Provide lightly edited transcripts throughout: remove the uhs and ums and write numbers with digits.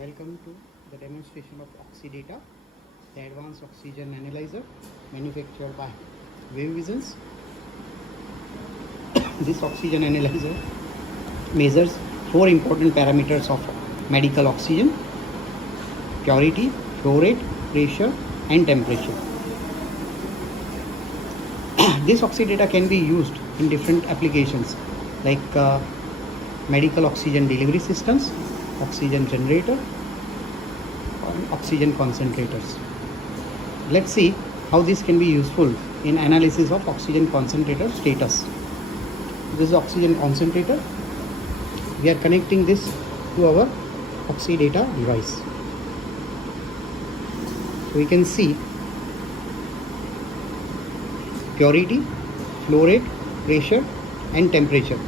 Welcome to the demonstration of OxyData, the advanced oxygen analyzer manufactured by Visions. This oxygen analyzer measures 4 important parameters of medical oxygen: purity, flow rate, pressure and temperature. This OxyData can be used in different applications like medical oxygen delivery systems, oxygen generator, and oxygen concentrators. Let's see how this can be useful in analysis of oxygen concentrator status. This is oxygen concentrator. We are connecting this to our OxyData device. We can see purity, flow rate, pressure and temperature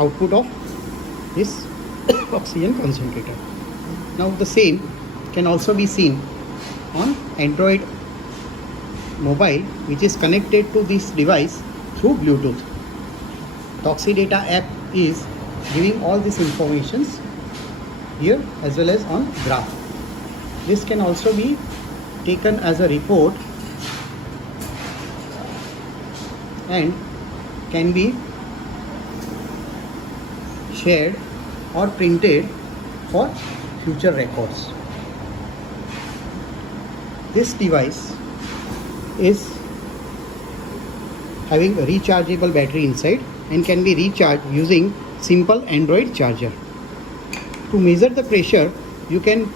output of this oxygen concentrator. Now the same can also be seen on Android mobile, which is connected to this device through Bluetooth. The OxyData app is giving all these informations here as well as on graph. This can also be taken as a report and can be shared or printed for future records. This device is having a rechargeable battery inside and can be recharged using simple Android charger. To measure the pressure, you can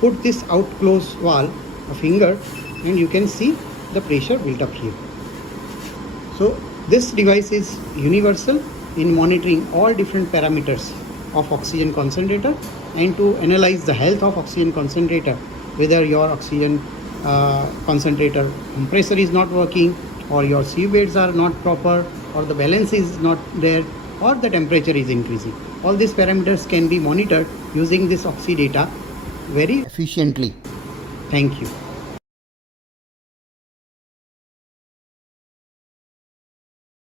put this out close wall, a finger, and you can see the pressure built up here. So this device is universal in monitoring all different parameters of oxygen concentrator and to analyze the health of oxygen concentrator, whether your oxygen concentrator compressor is not working, or your sieve beds are not proper, or the balance is not there, or the temperature is increasing. All these parameters can be monitored using this OxyData very efficiently. Thank you.